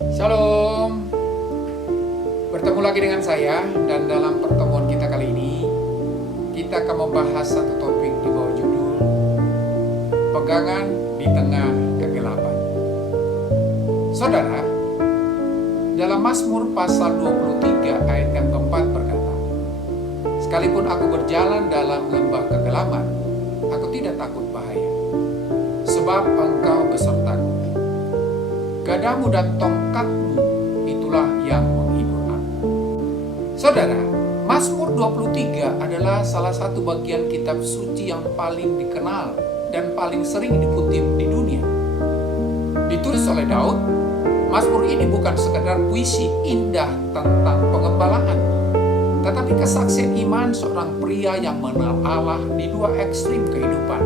Shalom, bertemu lagi dengan saya, dan dalam pertemuan kita kali ini kita akan membahas satu topik di bawah judul Pegangan di Tengah Kegelapan. Saudara, dalam Mazmur pasal 23 ayat yang keempat berkata, "Sekalipun aku berjalan dalam lembah kegelapan, aku tidak takut bahaya, sebab Engkau besertaku. Gadamu dan tongkatmu itulah yang menghibur aku." Saudara, Mazmur 23 adalah salah satu bagian kitab suci yang paling dikenal dan paling sering dikutip di dunia. Ditulis oleh Daud, Mazmur ini bukan sekedar puisi indah tentang pengembalaan, tetapi kesaksian iman seorang pria yang mengenal Allah di dua ekstrim kehidupan,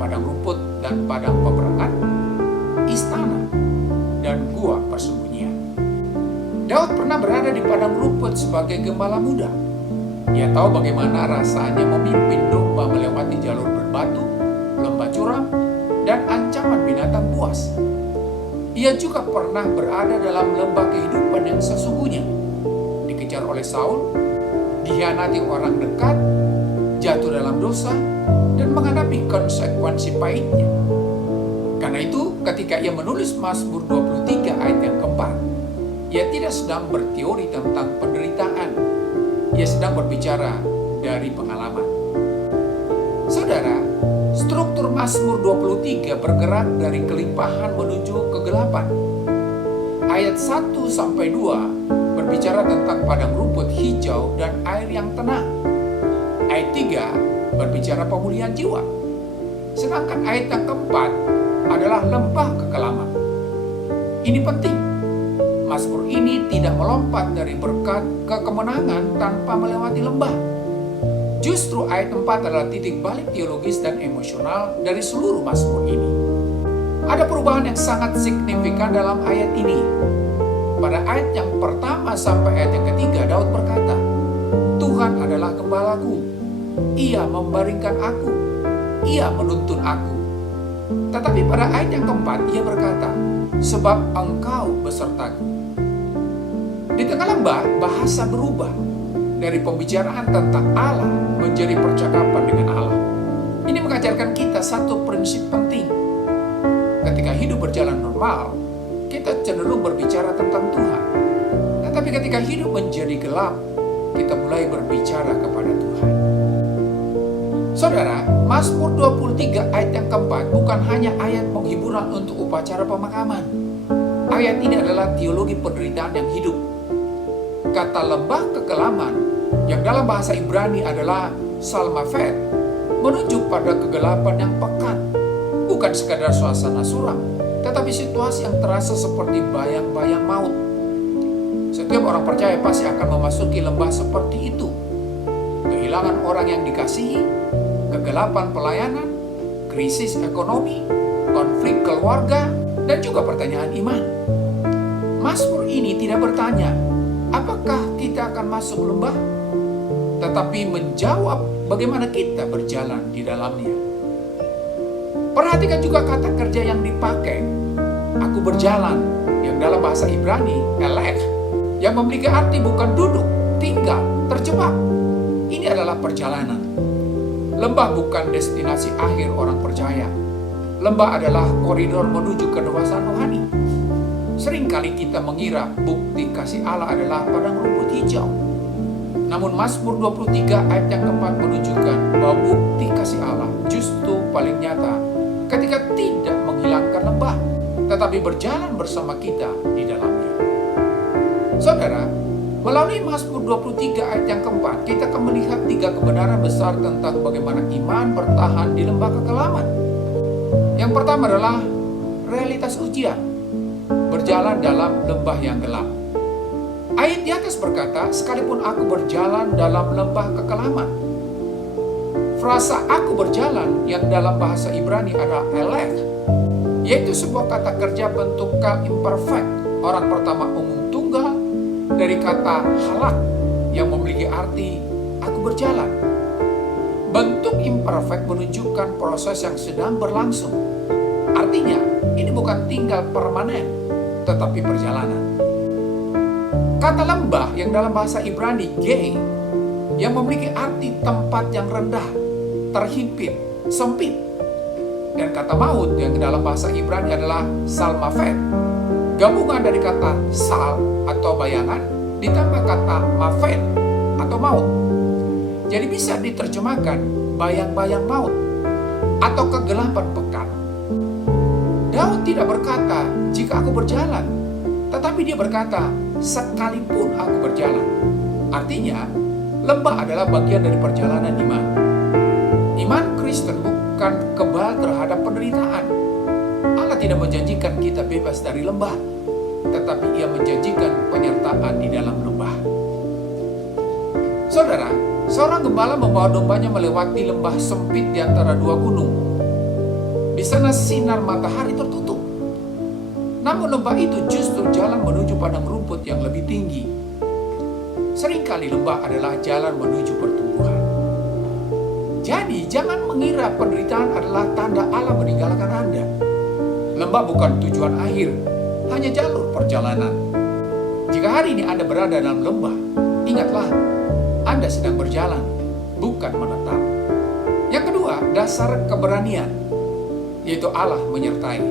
padang rumput dan padang peperangan, istana dan gua persembunyian. Daud pernah berada di padang rumput sebagai gembala muda. Ia tahu bagaimana rasanya memimpin domba melewati jalur berbatu, lembah curam, dan ancaman binatang buas. Ia juga pernah berada dalam lembah kehidupan yang sesungguhnya, dikejar oleh Saul, dikhianati orang dekat, jatuh dalam dosa, dan menghadapi konsekuensi pahitnya. Karena itu, ketika ia menulis Mazmur 23 ayat yang keempat, ia tidak sedang berteori tentang penderitaan. Ia sedang berbicara dari pengalaman. Saudara, struktur Mazmur 23 bergerak dari kelimpahan menuju kegelapan. Ayat 1-2 berbicara tentang padang rumput hijau dan air yang tenang. Ayat 3 berbicara pemulihan jiwa. Sedangkan ayat yang keempat adalah lembah kekelaman. Ini penting. Mazmur ini tidak melompat dari berkat ke kemenangan tanpa melewati lembah. Justru ayat 4 adalah titik balik teologis dan emosional dari seluruh Mazmur ini. Ada perubahan yang sangat signifikan dalam ayat ini. Pada ayat yang pertama sampai ayat yang ketiga, Daud berkata, "Tuhan adalah gembalaku, Ia membaringkan aku, Ia menuntun aku." Tetapi pada ayat yang keempat, ia berkata, "Sebab Engkau besertaku." Di tengah lembah, bahasa berubah dari pembicaraan tentang Allah menjadi percakapan dengan Allah. Ini mengajarkan kita satu prinsip penting. Ketika hidup berjalan normal, kita cenderung berbicara tentang Tuhan. Tetapi ketika hidup menjadi gelap, kita mulai berbicara kepada Tuhan. Saudara, Mazmur 23 ayat yang keempat bukan hanya ayat penghiburan untuk upacara pemakaman. Ayat ini adalah teologi penderitaan yang hidup. Kata lembah kegelapan, yang dalam bahasa Ibrani adalah salmafet, menunjuk pada kegelapan yang pekat. Bukan sekadar suasana suram, tetapi situasi yang terasa seperti bayang-bayang maut. Setiap orang percaya pasti akan memasuki lembah seperti itu. Kehilangan orang yang dikasihi, kegelapan pelayanan, krisis ekonomi, konflik keluarga, dan juga pertanyaan iman. Mazmur ini tidak bertanya, apakah kita akan masuk lembah? Tetapi menjawab bagaimana kita berjalan di dalamnya. Perhatikan juga kata kerja yang dipakai. Aku berjalan, yang dalam bahasa Ibrani, elek, yang memiliki arti bukan duduk, tinggal, terjebak. Ini adalah perjalanan. Lembah bukan destinasi akhir orang percaya. Lembah adalah koridor menuju kedewasaan rohani. Seringkali kita mengira bukti kasih Allah adalah padang rumput hijau. Namun Mazmur 23 ayat yang keempat menunjukkan bahwa bukti kasih Allah justru paling nyata ketika tidak menghilangkan lembah, tetapi berjalan bersama kita di dalamnya. Saudara, melalui Mazmur 23 ayat yang keempat, kita akan melihat 3 kebenaran besar tentang bagaimana iman bertahan di lembah kekelaman. Yang pertama adalah realitas ujian, berjalan dalam lembah yang gelap. Ayat di atas berkata, "Sekalipun aku berjalan dalam lembah kekelaman." Frasa "aku berjalan" yang dalam bahasa Ibrani adalah elek, yaitu sebuah kata kerja bentuk kal imperfect, orang pertama umum tunggal, dari kata halak yang memiliki arti "aku berjalan". Bentuk imperfect menunjukkan proses yang sedang berlangsung. Artinya, ini bukan tinggal permanen, tetapi perjalanan. Kata lembah yang dalam bahasa Ibrani gei, yang memiliki arti tempat yang rendah, terhimpit, sempit. Dan kata maut yang dalam bahasa Ibrani adalah salmafet, gabungan dari kata sal atau bayangan ditambah kata mafet atau maut. Jadi bisa diterjemahkan bayang-bayang maut atau kegelapan pekat. Daud tidak berkata, jika aku berjalan, tetapi dia berkata, sekalipun aku berjalan. Artinya, lembah adalah bagian dari perjalanan iman. Iman Kristen bukan kebal terhadap penderitaan. Allah tidak menjanjikan kita bebas dari lembah, tetapi Ia menjanjikan penyertaan di dalam lembah. Saudara, seorang gembala membawa dombanya melewati lembah sempit di antara dua gunung. Di sana sinar matahari tertutup. Namun lembah itu justru jalan menuju padang rumput yang lebih tinggi. Seringkali lembah adalah jalan menuju pertumbuhan. Jadi jangan mengira penderitaan adalah tanda Allah meninggalkan Anda. Lembah bukan tujuan akhir, hanya jalur perjalanan. Jika hari ini Anda berada dalam lembah, ingatlah, Anda sedang berjalan, bukan menetap. Yang kedua, dasar keberanian, yaitu Allah menyertai.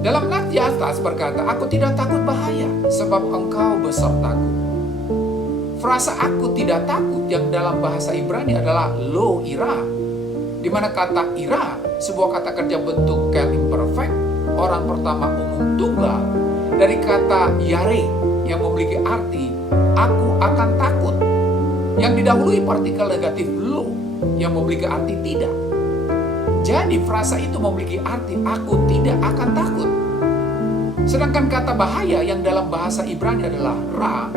Dalam nats di atas berkata, aku tidak takut bahaya, sebab engkau besertaku. Frasa aku tidak takut yang dalam bahasa Ibrani adalah lo ira, di mana kata ira, sebuah kata kerja bentuk kel imperfect, orang pertama umum tunggal, dari kata yare, yang memiliki arti aku akan takut, yang didahului partikel negatif lo, yang memiliki arti tidak. Jadi frasa itu memiliki arti aku tidak akan takut. Sedangkan kata bahaya yang dalam bahasa Ibrani adalah ra,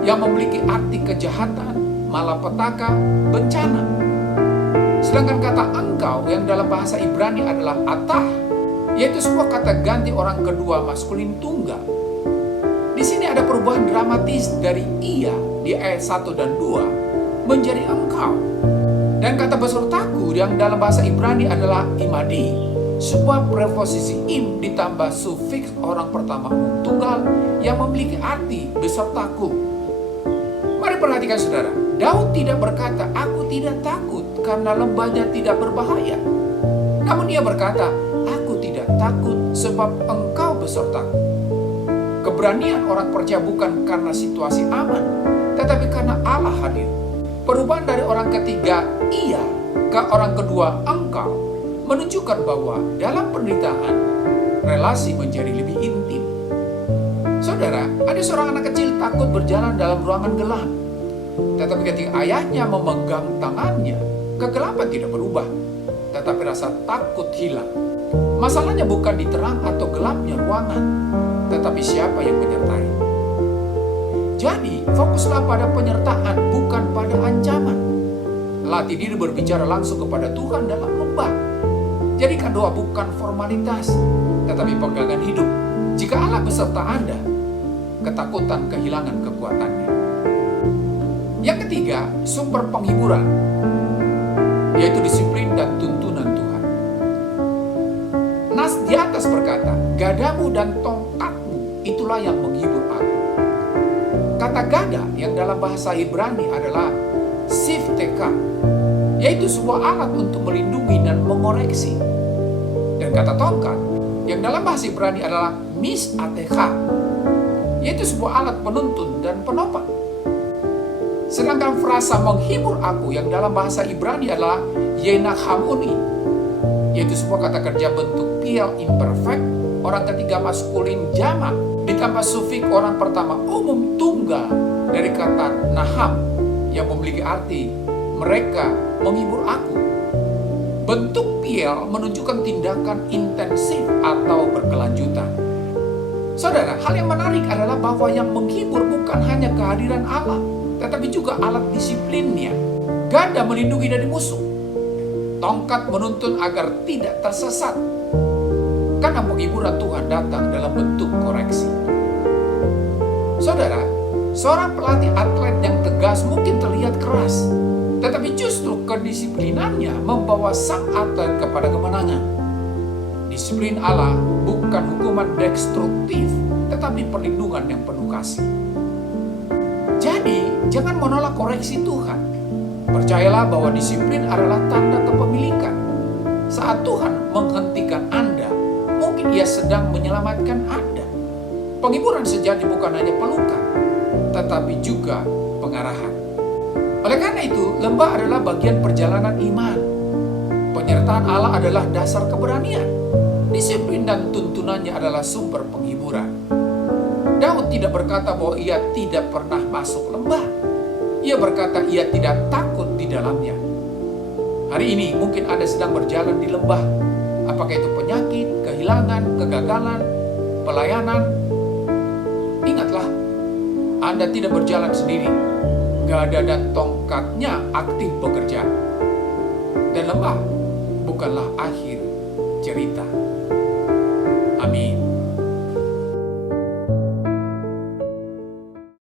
yang memiliki arti kejahatan, malapetaka, bencana. Sedangkan kata engkau yang dalam bahasa Ibrani adalah atah, yaitu sebuah kata ganti orang kedua maskulin tunggal. Di sini ada perubahan dramatis dari ia di ayat 1 dan 2 menjadi engkau. Dan kata besertaku yang dalam bahasa Ibrani adalah imadi, sebuah preposisi im ditambah sufiks orang pertama umum tunggal yang memiliki arti besertaku. Mari perhatikan saudara, Daud tidak berkata, aku tidak takut karena lembahnya tidak berbahaya. Namun ia berkata, aku tidak takut sebab engkau besertaku. Keberanian orang percaya bukan karena situasi aman, tetapi karena Allah hadir. Perubahan dari orang ketiga, ia, ke orang kedua, engkau, menunjukkan bahwa dalam penderitaan, relasi menjadi lebih intim. Saudara, ada seorang anak kecil takut berjalan dalam ruangan gelap. Tetapi ketika ayahnya memegang tangannya, kegelapan tidak berubah, tetapi rasa takut hilang. Masalahnya bukan di terang atau gelapnya ruangan, tetapi siapa yang menyertai. Jadi, fokuslah pada penyertaan, bukan pada ancaman. Latih diri berbicara langsung kepada Tuhan dalam lembah. Jadikan doa bukan formalitas, tetapi pegangan hidup. Jika Allah beserta Anda, ketakutan kehilangan kekuatannya. Yang ketiga, sumber penghiburan, yaitu disiplin dan tuntunan Tuhan. Nas di atas berkata, gadamu dan tongkatmu itulah yang menghibur aku. Kata gada yang dalam bahasa Ibrani adalah sifteka, yaitu sebuah alat untuk melindungi dan mengoreksi. Dan kata tongkat yang dalam bahasa Ibrani adalah misatecha, yaitu sebuah alat penuntun dan penopang. Sedangkan frasa menghibur aku yang dalam bahasa Ibrani adalah yenachamuni, yaitu sebuah kata kerja bentuk piel imperfect, orang ketiga maskulin jamak, ditambah sufik orang pertama umum tunggal dari kata naham yang memiliki arti mereka menghibur aku. Bentuk piel menunjukkan tindakan intensif atau berkelanjutan. Saudara, hal yang menarik adalah bahwa yang menghibur bukan hanya kehadiran Allah, tetapi juga alat disiplinnya. Gada melindungi dari musuh. Tongkat menuntun agar tidak tersesat. Karena penghiburan Tuhan datang dalam bentuk koreksi. Saudara, seorang pelatih atlet yang tegas mungkin terlihat keras, tetapi justru kedisiplinannya membawa sang atlet kepada kemenangan. Disiplin Allah bukan bukan hukuman destruktif, tetapi perlindungan yang penuh kasih. Jadi, jangan menolak koreksi Tuhan. Percayalah bahwa disiplin adalah tanda kepemilikan. Saat Tuhan menghentikan Anda, mungkin Ia sedang menyelamatkan Anda. Penghiburan sejati bukan hanya pelukan, tetapi juga pengarahan. Oleh karena itu, lembah adalah bagian perjalanan iman. Penyertaan Allah adalah dasar keberanian. Disiplin dan tuntunannya adalah sumber penghiburan. Daud tidak berkata bahwa ia tidak pernah masuk lembah. Ia berkata ia tidak takut di dalamnya. Hari ini mungkin Anda sedang berjalan di lembah. Apakah itu penyakit, kehilangan, kegagalan, pelayanan? Ingatlah, Anda tidak berjalan sendiri. Gada dan tongkatnya aktif bekerja. Dan lembah bukanlah akhir cerita. Amin.